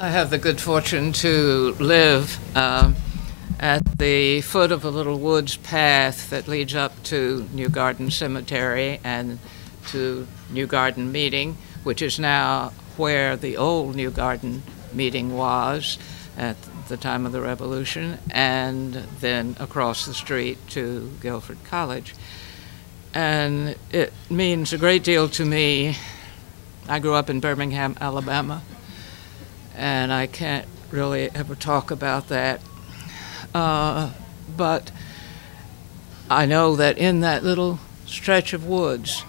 I have the good fortune to live at the foot of a little woods path that leads up to New Garden Cemetery and to New Garden Meeting, which is now where the old New Garden Meeting was at the time of the Revolution, and then across the street to Guilford College. And it means a great deal to me. I grew up in Birmingham, Alabama, and I can't really ever talk about that. But I know that in that little stretch of woods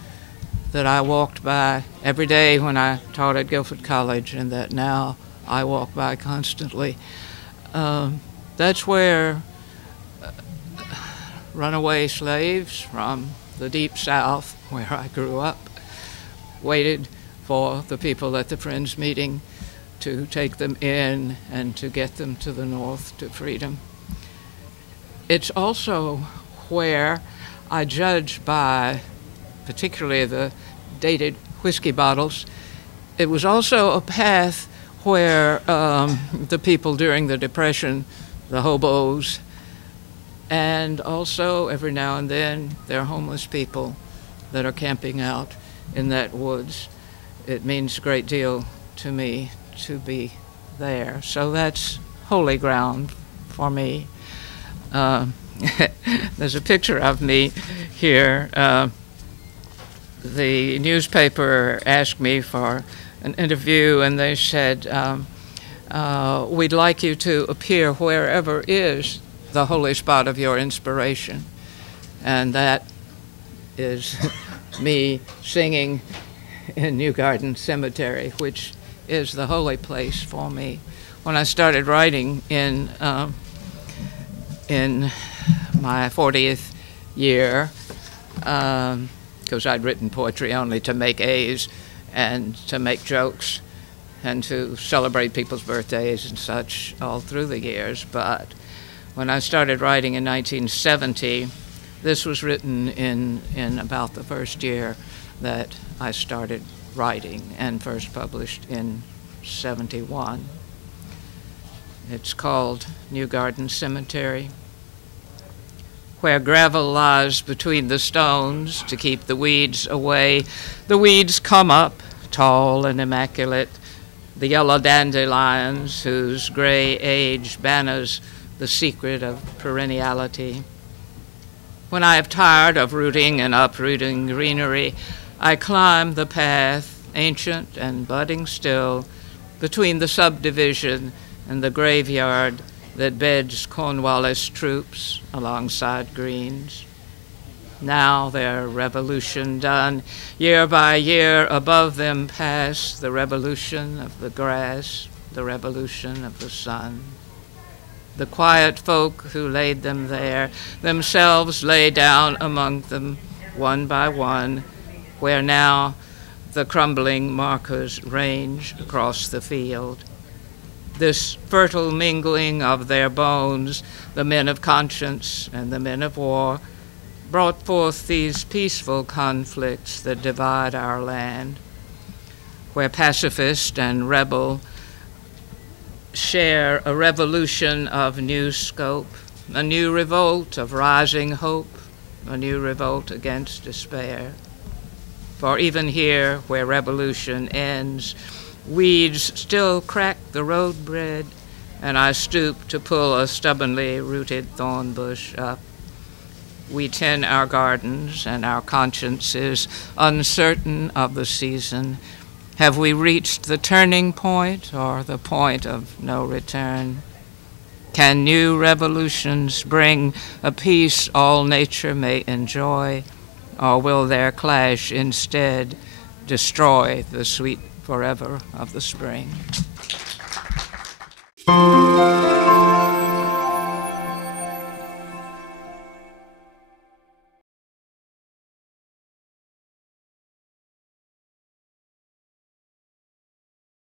that I walked by every day when I taught at Guilford College, and that now I walk by constantly, that's where runaway slaves from the deep South, where I grew up, waited for the people at the Friends meeting to take them in and to get them to the North to freedom. It's also where I judge by, particularly the dated whiskey bottles, it was also a path where the people during the Depression, the hobos, and also every now and then there are homeless people that are camping out in that woods. It means a great deal to me to be there. So that's holy ground for me. There's a picture of me here. The newspaper asked me for an interview, and they said, we'd like you to appear wherever is the holy spot of your inspiration. And that is me singing in New Garden Cemetery, which is the holy place for me. When I started writing in my 40th year, because I'd written poetry only to make A's and to make jokes and to celebrate people's birthdays and such all through the years. But when I started writing in 1970, this was written in about the first year that I started writing, and first published in 71. It's called New Garden Cemetery. Where gravel lies between the stones to keep the weeds away, the weeds come up, tall and immaculate, the yellow dandelions whose gray age banners the secret of perenniality. When I have tired of rooting and uprooting greenery, I climb the path, ancient and budding still, between the subdivision and the graveyard that beds Cornwallis troops alongside greens. Now their revolution done, year by year above them pass the revolution of the grass, the revolution of the sun. The quiet folk who laid them there themselves lay down among them one by one, where now the crumbling markers range across the field. This fertile mingling of their bones, the men of conscience and the men of war, brought forth these peaceful conflicts that divide our land, where pacifist and rebel share a revolution of new scope, a new revolt of rising hope, a new revolt against despair. For even here, where revolution ends, weeds still crack the road bed, and I stoop to pull a stubbornly rooted thorn bush up. We tend our gardens, and our conscience is uncertain of the season. Have we reached the turning point or the point of no return? Can new revolutions bring a peace all nature may enjoy, or will their clash instead destroy the sweet forever of the spring?